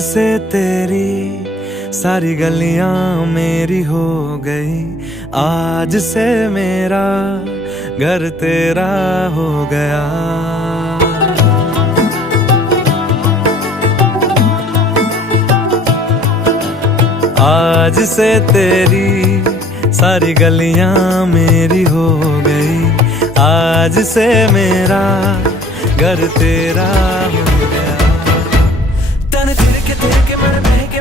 से तेरी सारी गलियां मेरी हो गई, आज से मेरा घर तेरा हो गया। आज से तेरी सारी गलियां मेरी हो गई, आज से मेरा घर तेरा हो गया। तन तिरके तिरके मन महके